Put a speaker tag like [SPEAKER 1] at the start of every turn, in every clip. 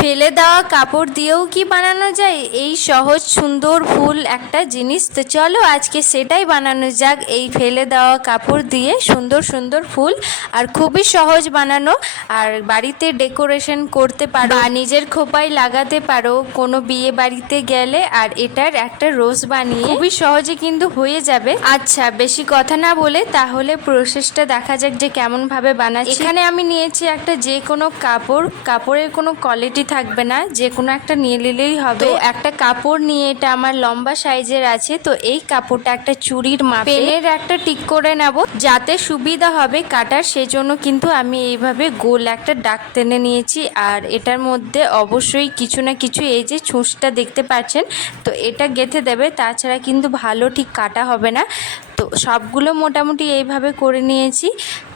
[SPEAKER 1] ফেলে দেওয়া কাপড় দিয়েও কি বানানো যায়? এই সহজ, সুন্দর ফুল একটা জিনিস। তো চলো আজকে সেটাই বানানো যাক। এই ফেলে দেওয়া কাপড় দিয়ে সুন্দর সুন্দর ফুল আর খুবই সহজ বানানো। আর বাড়িতে ডেকোরেশন করতে পারো। আর নিজের খোপায় লাগাতে পারো। কোনো বিয়ে বাড়িতে গেলে আর এটার একটা রোজ বানিয়ে খুবই সহজে কিন্তু হয়ে যাবে। আচ্ছা বেশি কথা না বলে তাহলে প্রসেসটা দেখা যাক যে কেমন ভাবে বানাচ্ছি। এখানে আমি নিয়েছি একটা যে কোনো কাপড়। কাপড়ের কোনো কোয়ালিটি থাকবে না যে কোনো একটা নিয়ে নিলেই হবে। তো একটা কাপড় নিয়ে এটা আমার লম্বা সাইজের আছে তো এই কাপড়টা একটা চুড়ির মাপে পেনের একটা টিক করে নেব। যাতে সুবিধা হবে কাটার সেজন্য কিন্তু আমি এইভাবে গোল একটা ডাক টেনে নিয়েছি। আর এটার মধ্যে অবশ্যই কিছু না কিছু এই যে ছুঁচটা দেখতে পাচ্ছেন তো এটা গেঁথে দেবে তাছাড়া কিন্তু ভালো ঠিক কাটা হবে না। তো সবগুলো মোটামুটি এইভাবে করে নিয়েছি।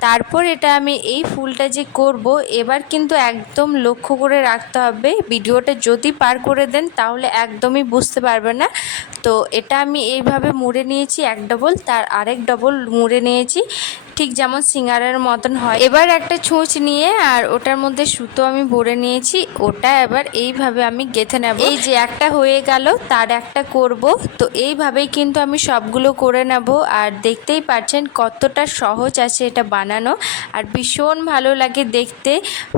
[SPEAKER 1] তারপর এটা আমি এই ফুলটা যে করব, এবার কিন্তু একদম লক্ষ্য করে রাখতে হবে। ভিডিওটা যদি পার করে দেন তাহলে একদমই বুঝতে পারবে না। তো এটা আমি এইভাবে মুড়ে নিয়েছি, এক ডবল, তার আরেক ডবল মুড়ে নিয়েছি। ঠিক যেমন সিঙ্গারের মতন হয়। এবার একটা ছুঁচ নিয়ে আর ওটার মধ্যে সুতো আমি ভরে নিয়েছি। ওটা এবার এইভাবে আমি গেঁথে নেব। এই যে একটা হয়ে গেল, তার একটা করব। তো এইভাবেই কিন্তু আমি সবগুলো করে নেব। আর দেখতেই পাচ্ছেন কতটা সহজ আছে এটা বানানো। আর ভীষণ ভালো লাগে দেখতে।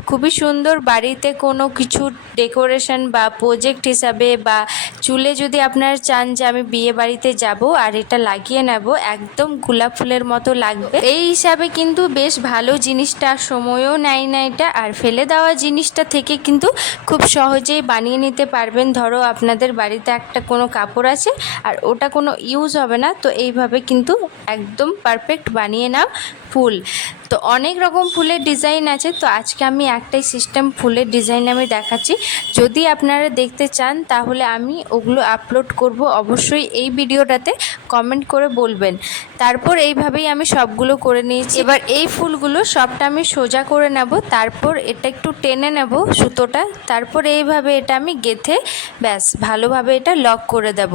[SPEAKER 1] খুবই সুন্দর বাড়িতে কোনো কিছু ডেকোরেশন বা প্রজেক্ট হিসাবে বা চুলে যদি আপনারা চান যে আমি বিয়ে বাড়িতে যাব আর এটা লাগিয়ে নেব, একদম গোলাপ ফুলের মতো লাগবে। এই হিসাবে কিন্তু বেশ ভালো জিনিসটা, সময়ও নেয় না এটা। আর ফেলে দেওয়া জিনিসটা থেকে কিন্তু খুব সহজেই বানিয়ে নিতে পারবেন। ধরো আপনাদের বাড়িতে একটা কোনো কাপড় আছে আর ওটা কোনো ইউজ হবে না, তো এইভাবে কিন্তু একদম পারফেক্ট বানিয়ে নাও ফুল। তো অনেক রকম ফুলের ডিজাইন আছে, তো আজকে আমি একটাই সিস্টেম ফুলের ডিজাইন আমি দেখাচ্ছি। যদি আপনারা দেখতে চান, তাহলে আমি ওগুলো আপলোড করব। অবশ্যই এই ভিডিওটাতে কমেন্ট করে বলবেন। তারপর এইভাবেই আমি সবগুলো করে নিয়েছি। এবার এই ফুলগুলো সবটা আমি সোজা করে নেব, তারপর এটা একটু টেনে নেব সুতোটা, তারপর এইভাবে এটা আমি গেথে ব্যাস, ভালোভাবে এটা লক করে দেব।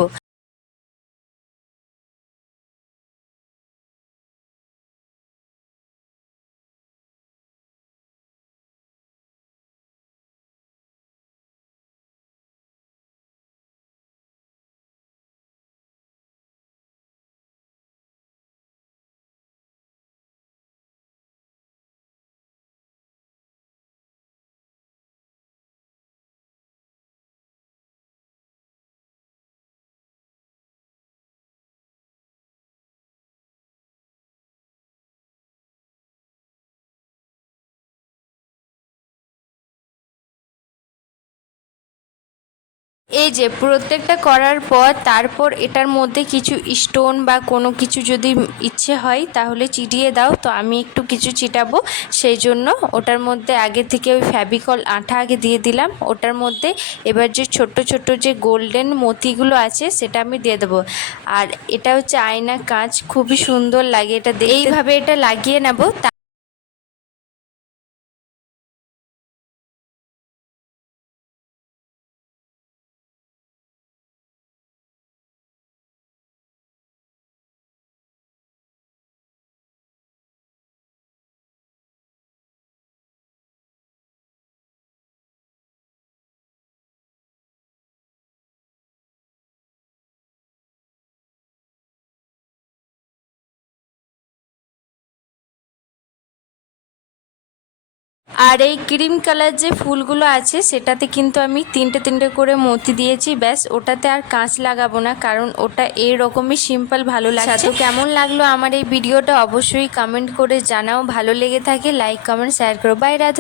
[SPEAKER 1] এই যে প্রত্যেকটা করার পর তারপর এটার মধ্যে কিছু স্টোন বা কোনো কিছু যদি ইচ্ছে হয় তাহলে চিটিয়ে দাও। তো আমি একটু কিছু চিটাবো। সেই জন্য ওটার মধ্যে আগে থেকে ওই ফ্যাবিকল আঠা আগে দিয়ে দিলাম। ওটার মধ্যে এবার যে ছোট্ট ছোট্ট যে গোল্ডেন মতিগুলো আছে সেটা আমি দিয়ে দেবো। আর এটা হচ্ছে আয়না কাঁচ। খুবই সুন্দর লাগে এটা। এইভাবে এটা লাগিয়ে নেব। আর এই ক্রিম কালার যে ফুলগুলো আছে সেটাতে কিন্তু আমি তিনটে তিনটে করে মতি দিয়েছি। ব্যাস ওটাতে আর কাঁচ লাগাবো না কারণ ওটা এরকমই সিম্পল ভালো লাগছে। তো কেমন লাগল আমার এই ভিডিওটা অবশ্যই কমেন্ট করে জানাও। ভালো লেগে থাকে লাইক কমেন্ট শেয়ার করো। বাই রাধে।